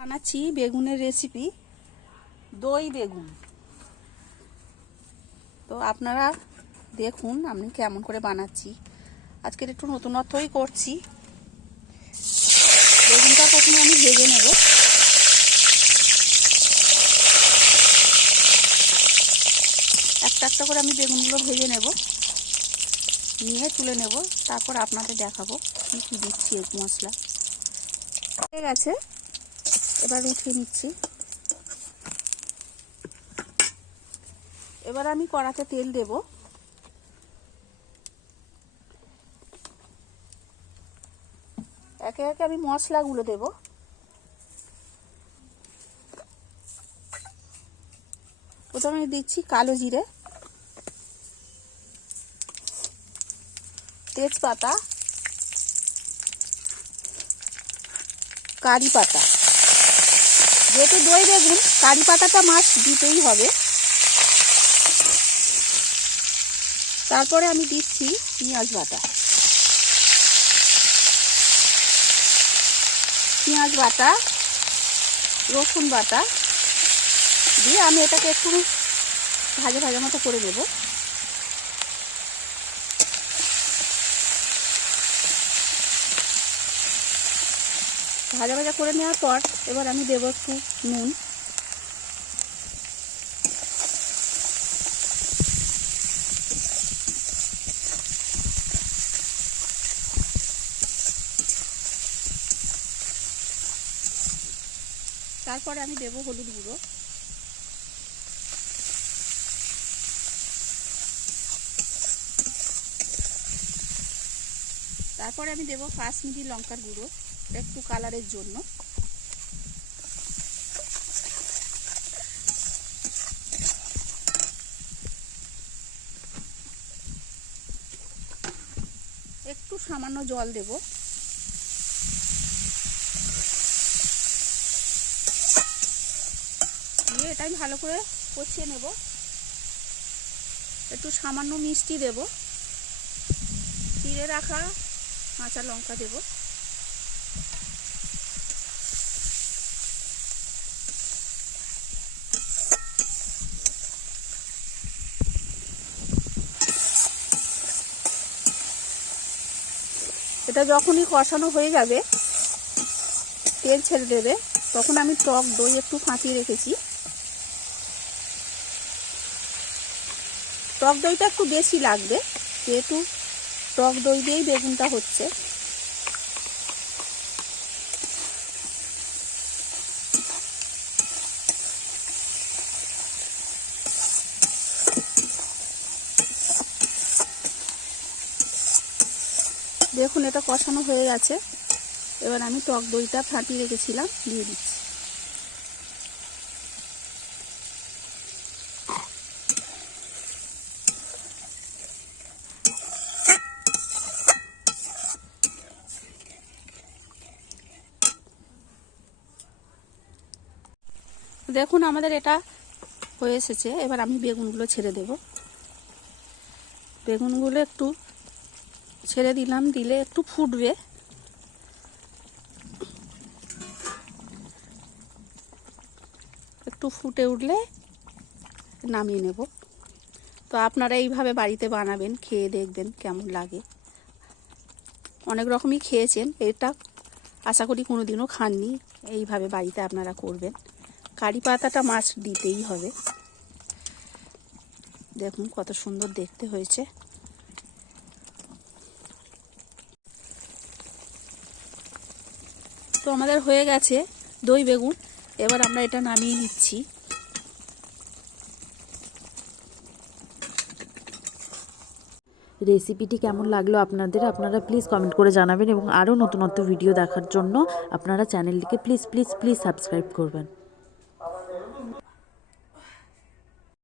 বানাচ্ছি বেগুনের রেসিপি দই বেগুন। তো আপনারা দেখুন আমি কেমন করে বানাচ্ছি। আজকের একটু নতুনত্বই করছি। বেগুনটা প্রথমে আমি ভেজে নেব। একটা একটা করে আমি বেগুনগুলো ভেজে নেব। নিয়ে তুলে নেব। তারপর আপনাদের দেখাবো কী কী দিচ্ছি মশলা। হয়ে গেছে। এবার উঠিয়ে নিচ্ছি। এবার আমি কড়াতে তেল দেব। একে একে আমি মশলাগুলো দেব। প্রথমে দিচ্ছি কালো জিরে। তেজপাতা। কারি পাতা যেহেতু দই বেগুন, কারি পাতাটা মাছ দিতেই হবে। তারপরে আমি দিচ্ছি পেঁয়াজ বাটা। পেঁয়াজ বাটা, রসুন বাটা, দিয়ে আমি এটাকে একটু ভাজা ভাজা মতো করে নেব ভাজা ভাজা করে নেওয়ার পর এবার আমি দেবো একটু নুন। তারপরে আমি দেবো হলুদ গুঁড়ো। তারপরে আমি দেবো কাশ্মীরি লঙ্কার গুঁড়ো। একটু কালারের জন্য। একটু সামান্য জল দেব। দিয়ে এটা আমি ভালো করে কষিয়ে নেব। একটু সামান্য মিষ্টি দেব। চিড়ে রাখা কাঁচা লঙ্কা দেবো। এটা যখনই কষানো হয়ে যাবে, তেল ছেড়ে দেবে, তখন আমি টক দই একটু ফাঁকিয়ে রেখেছি। টক দইটা একটু বেশি লাগবে, যেহেতু টক দই দিয়েই বেগুনটা হচ্ছে। দেখুন, এটা কষানো হয়ে গেছে। এবার আমি টক দইটা ফাটিয়ে রেখেছিলাম, দিয়ে দিচ্ছি। দেখুন, আমাদের এটা হয়ে এসেছে। এবার আমি বেগুনগুলো ছেড়ে দেব। বেগুনগুলো একটু ছেড়ে দিলাম, দিলে একটু ফুটবে। একটু ফুটে উঠলে নামিয়ে নেব। তো আপনারা এইভাবে বাড়িতে বানাবেন, খেয়ে দেখবেন কেমন লাগে। অনেক রকমই খেয়েছেন, এটা আশা করি কোনো দিনও খাননি। এইভাবে বাড়িতে আপনারা করবেন। কারি পাতাটা মাছ দিতেই হবে। দেখুন কত সুন্দর দেখতে হয়েছে। তো আমাদের হয়ে গেছে দই বেগুন। এবার আমরা এটা নামিয়ে নিচ্ছি। রেসিপিটি কেমন লাগল আপনাদের? আপনারা প্লিজ কমেন্ট করে জানাবেন এবং আরও নতুনত্ব ভিডিও দেখার জন্য আপনারা চ্যানেলটিকে প্লিজ প্লিজ প্লিজ সাবস্ক্রাইব করবেন।